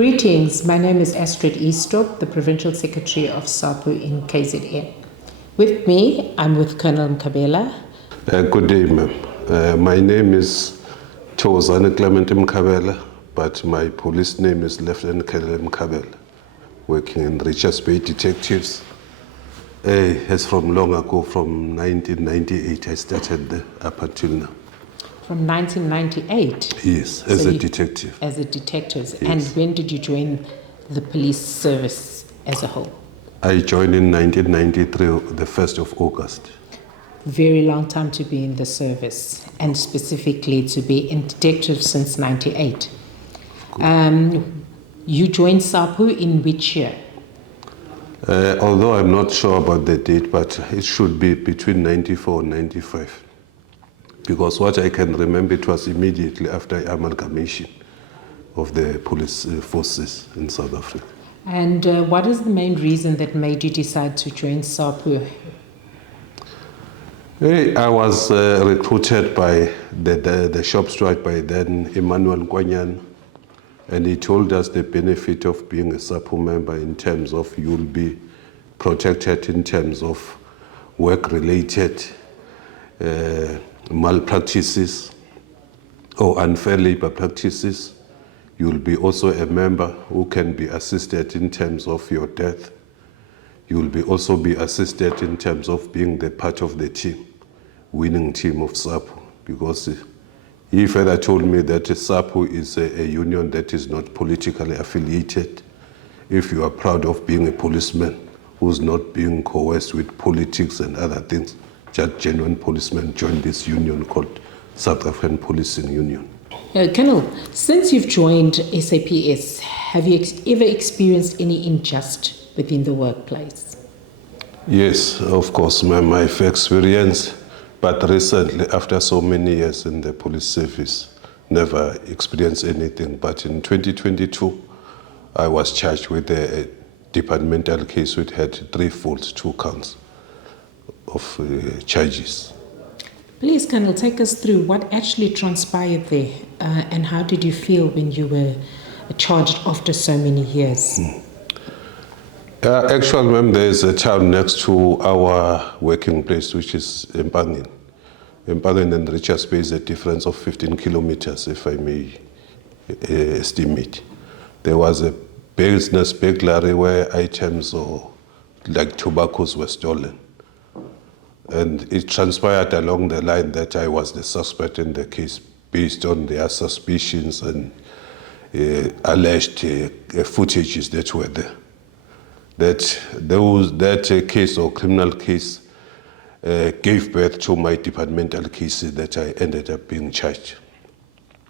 Greetings, my name is Astrid Eastorp, the Provincial Secretary of SAPU in KZN. With me, I'm with Colonel Mkhabela. Good day, ma'am. My name is Thokozane Clement Mkhabela, but my police name is Lieutenant Colonel Mkhabela, working in Richards Bay Detectives. As from long ago, from 1998, I started there up until now. From 1998? Yes, as a detective. As a detective. Yes. And when did you join the police service as a whole? I joined in 1993, the 1st of August. Very long time to be in the service, and specifically to be in detective since 98. You joined SAPU in which year? Although I'm not sure about the date, but it should be between 94 and 95. Because what I can remember, it was immediately after amalgamation of the police forces in South Africa. And what is the main reason that made you decide to join SAPU? I was recruited by the shop steward by then, Emmanuel Nkwanyan, and he told us the benefit of being a SAPU member in terms of you'll be protected in terms of work-related malpractices or unfair labor practices. You'll be also a member who can be assisted in terms of your death. You'll be also be assisted in terms of being the part of the team, winning team of SAPU, because he further told me that SAPU is a union that is not politically affiliated. If you are proud of being a policeman who's not being coerced with politics and other things, just genuine policemen join this union called South African Policing Union. Colonel, since you've joined SAPS, have you ever experienced any injustice within the workplace? Yes, of course, ma'am, I've experienced, but recently, after so many years in the police service, never experienced anything. But in 2022, I was charged with a departmental case which had 2 counts of charges. Please, Colonel, take us through what actually transpired there and how did you feel when you were charged after so many years? Actually, ma'am, there is a town next to our working place, which is Mpangeni. Mpangeni and Richards Bay is a difference of 15 kilometers, if I may estimate. There was a business burglary where items like tobaccos were stolen. And it transpired along the line that I was the suspect in the case based on their suspicions and alleged footages that were there. That case or criminal case gave birth to my departmental cases that I ended up being charged.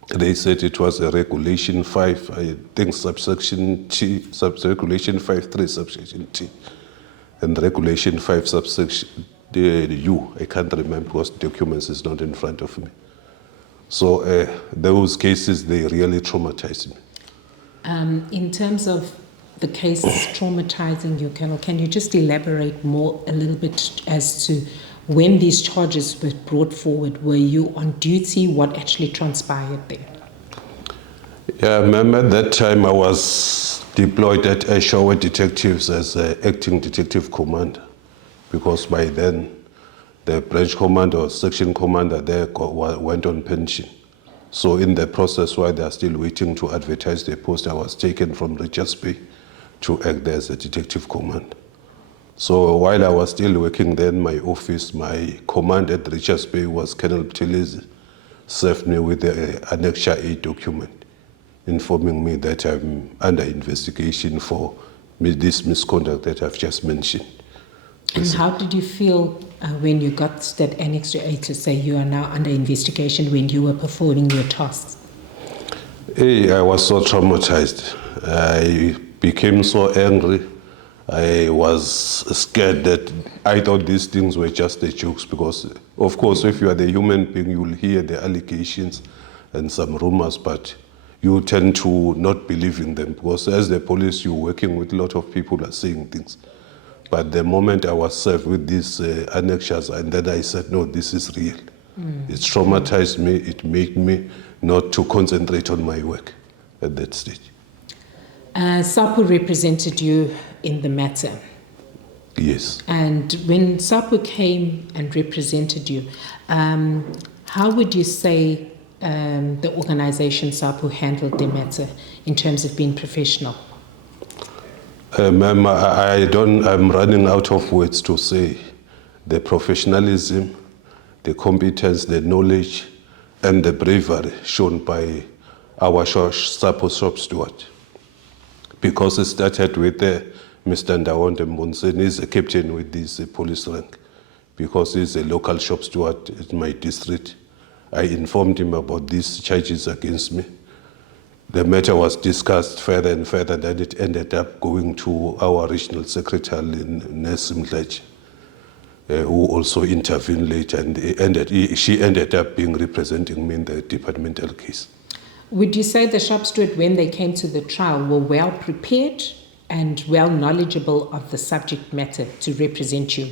They said it was a Regulation 5, I think subsection T, Regulation 5.3 subsection T, and Regulation 5 subsection U. I can't remember because documents is not in front of me. So those cases, they really traumatized me. In terms of the case traumatizing you, Colonel, can you just elaborate more a little bit as to when these charges were brought forward? Were you on duty? What actually transpired there? Yeah, I remember at that time I was deployed at Ashowe Detectives as acting detective commander, because by then the branch commander or section commander there went on pension. So in the process, while they are still waiting to advertise the post, I was taken from Richards Bay to act there as a detective commander. So while I was still working there in my office, my command at Richards Bay was Colonel Buthelezi, served me with the Annexure A document informing me that I'm under investigation for this misconduct that I've just mentioned. And how did you feel when you got that Annexure A to say you are now under investigation when you were performing your tasks? I was so traumatized. I became so angry. I was scared that I thought these things were just the jokes because, of course, if you are the human being, you will hear the allegations and some rumors, but you tend to not believe in them because as the police, you're working with a lot of people who are saying things. But the moment I was served with these annexures, and then I said, no, this is real. It traumatized me. It made me not to concentrate on my work at that stage. SAPU represented you in the matter. Yes. And when SAPU came and represented you, how would you say the organization SAPU handled the matter in terms of being professional? Ma'am, I'm running out of words to say the professionalism, the competence, the knowledge, and the bravery shown by our SAPU shop steward. Because it started with Mr. Ndawonde Mbonseni, he's a captain with this police rank. Because he's a local shop steward in my district, I informed him about these charges against me. The matter was discussed further and further, then it ended up going to our regional secretary in Nesimlech, who also intervened later, and she ended up being representing me in the departmental case. Would you say the shop steward, when they came to the trial, were well prepared and well knowledgeable of the subject matter to represent you?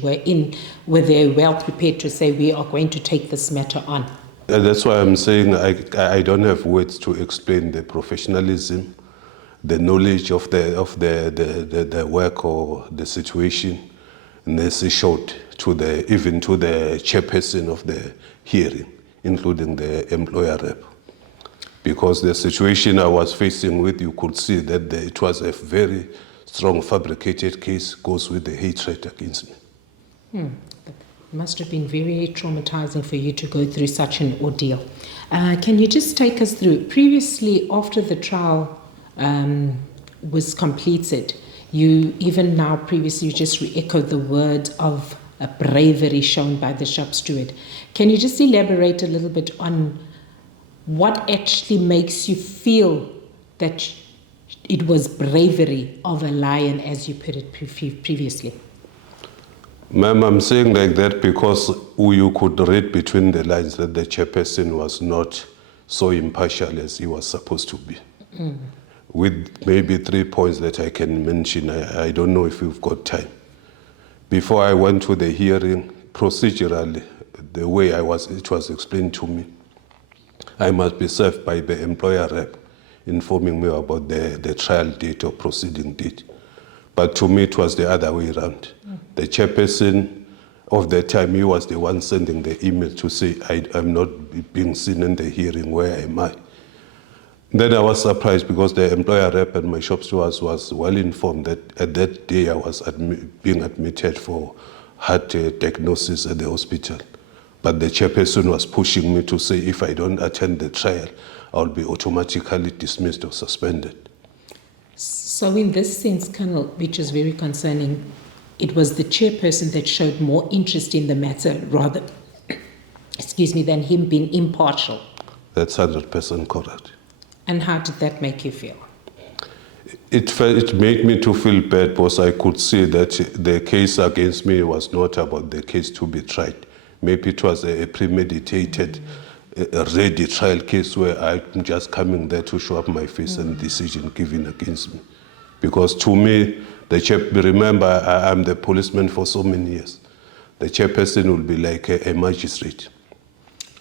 Were they well prepared to say, we are going to take this matter on? And that's why I'm saying I don't have words to explain the professionalism, the knowledge of the work or the situation. And this is showed even to the chairperson of the hearing, including the employer rep. Because the situation I was facing with, you could see that it was a very strong fabricated case, goes with the hatred against me. It must have been very traumatizing for you to go through such an ordeal. Can you just take us through, previously after the trial was completed, you just re-echoed the word of bravery shown by the shop steward. Can you just elaborate a little bit on what actually makes you feel that it was bravery of a lion, as you put it previously? Ma'am, I'm saying like that because you could read between the lines that the chairperson was not so impartial as he was supposed to be. With maybe 3 points that I can mention, I don't know if you've got time. Before I went to the hearing, procedurally, the way it was explained to me, I must be served by the employer rep informing me about the trial date or proceeding date. But to me, it was the other way around. The chairperson of the time, he was the one sending the email to say, I'm not being seen in the hearing, where am I? Then I was surprised because the employer rep and my shop steward was well informed that at that day I was being admitted for heart diagnosis at the hospital. But the chairperson was pushing me to say if I don't attend the trial, I'll be automatically dismissed or suspended. So in this sense, Colonel, which is very concerning, it was the chairperson that showed more interest in the matter rather, than him being impartial. That's 100% correct. And how did that make you feel? It made me to feel bad because I could see that the case against me was not about the case to be tried. Maybe it was a premeditated, ready trial case where I'm just coming there to show up my face and decision given against me. Because to me, remember, I'm the policeman for so many years. The chairperson will be like a magistrate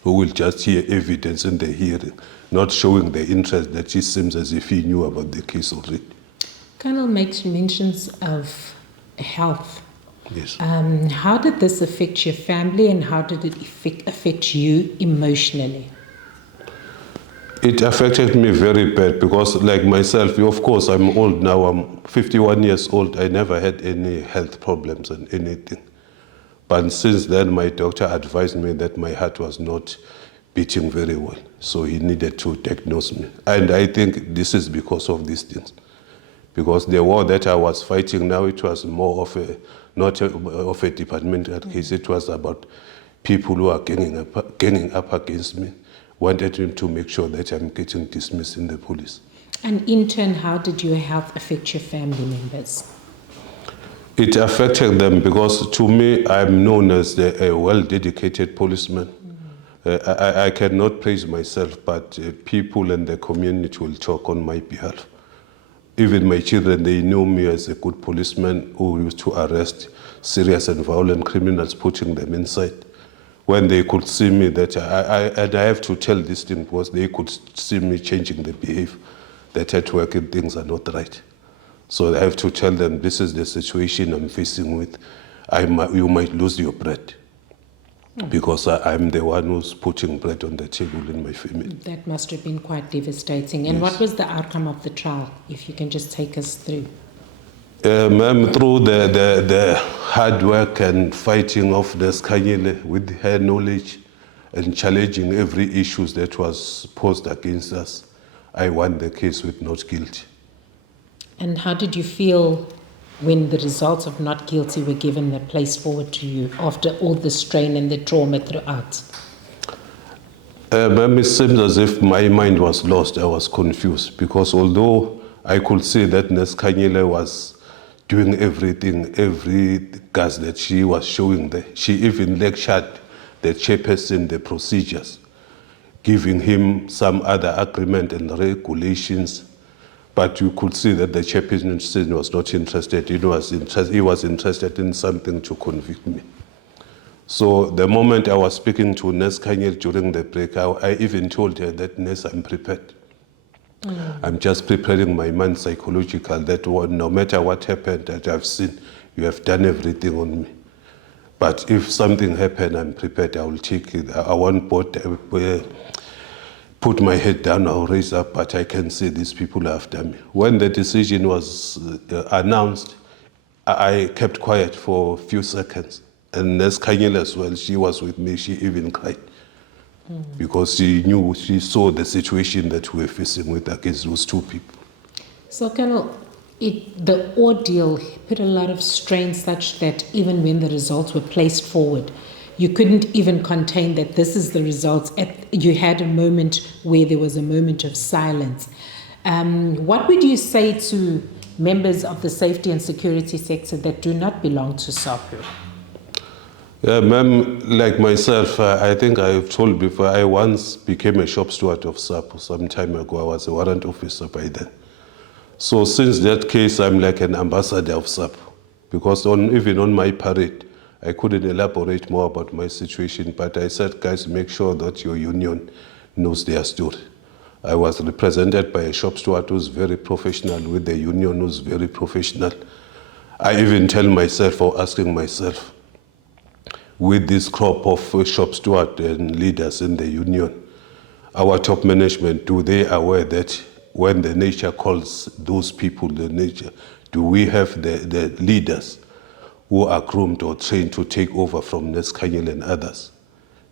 who will just hear evidence in the hearing, not showing the interest that it seems as if he knew about the case already. Colonel makes mentions of health. Yes. How did this affect your family and how did it affect you emotionally? It affected me very bad because like myself, of course, I'm old now, I'm 51 years old. I never had any health problems and anything. But since then, my doctor advised me that my heart was not beating very well. So he needed to diagnose me. And I think this is because of these things. Because the war that I was fighting now, it was more of a departmental case. It was about people who are ganging up against me, wanted him to make sure that I'm getting dismissed in the police. And in turn, how did your health affect your family members? It affected them because to me, I'm known as a well-dedicated policeman. I cannot praise myself, but people in the community will talk on my behalf. Even my children, they know me as a good policeman who used to arrest serious and violent criminals, putting them inside. When they could see me, and I have to tell this thing because they could see me changing the behavior, that at work and things are not right. So I have to tell them, this is the situation I'm facing with. You might lose your bread because I'm the one who's putting bread on the table in my family. That must have been quite devastating. And what was the outcome of the trial, if you can just take us through? Ma'am, through the hard work and fighting of Ms. Kanyile with her knowledge and challenging every issue that was posed against us, I won the case with not guilty. And how did you feel when the results of not guilty were given and placed forward to you after all the strain and the trauma throughout? Ma'am, it seems as if my mind was lost. I was confused because although I could see that Ms. Kanyile was doing everything, every gas that she was showing there, she even lectured the chairperson the procedures, giving him some other agreement and regulations. But you could see that the chairperson was not interested. He was interested in something to convict me. So the moment I was speaking to Nurse Kanyile during the break, I even told her that, Nurse, I'm prepared. I'm just preparing my mind psychological that no matter what happened that I've seen, you have done everything on me. But if something happened, I'm prepared. I will take it. I won't put my head down, I'll raise up, but I can see these people after me. When the decision was announced, I kept quiet for a few seconds. And Nurse Kanyile as well, she was with me, she even cried. Because she saw the situation that we were facing with against those two people. So, Colonel, the ordeal put a lot of strain such that even when the results were placed forward, you couldn't even contain that this is the results. You had a moment where there was a moment of silence. What would you say to members of the safety and security sector that do not belong to SAPU? Yeah, ma'am, like myself, I think I've told before, I once became a shop steward of SAPU some time ago. I was a warrant officer by then. So since that case, I'm like an ambassador of SAPU. Because even on my parade, I couldn't elaborate more about my situation, but I said, guys, make sure that your union knows their story. I was represented by a shop steward who's very professional, with the union who's very professional. I even tell myself or asking myself, with this crop of shop steward and leaders in the union, our top management, do they aware that when the nature calls those people the nature, do we have the leaders who are groomed or trained to take over from Ms. Kanyile and others?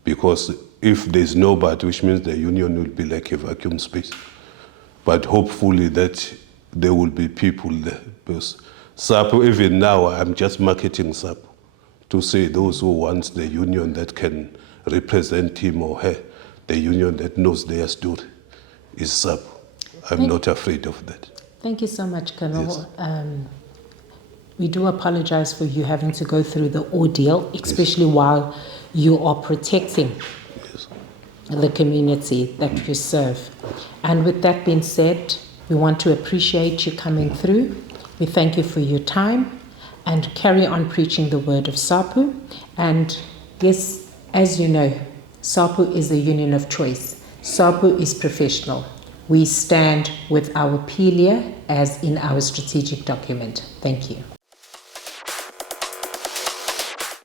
Because if there's nobody, which means the union will be like a vacuum space. But hopefully that there will be people there. Because SAPU, even now, I'm just marketing SAPU to say those who want the union that can represent him or her, the union that knows their story is SAPU. I'm not afraid of that. Thank you so much, Colonel. Yes. We do apologize for you having to go through the ordeal, especially while you are protecting the community that you serve. And with that being said, we want to appreciate you coming through. We thank you for your time and carry on preaching the word of SAPU. And yes, as you know, SAPU is a union of choice. SAPU is professional. We stand with our PILIA as in our strategic document. Thank you.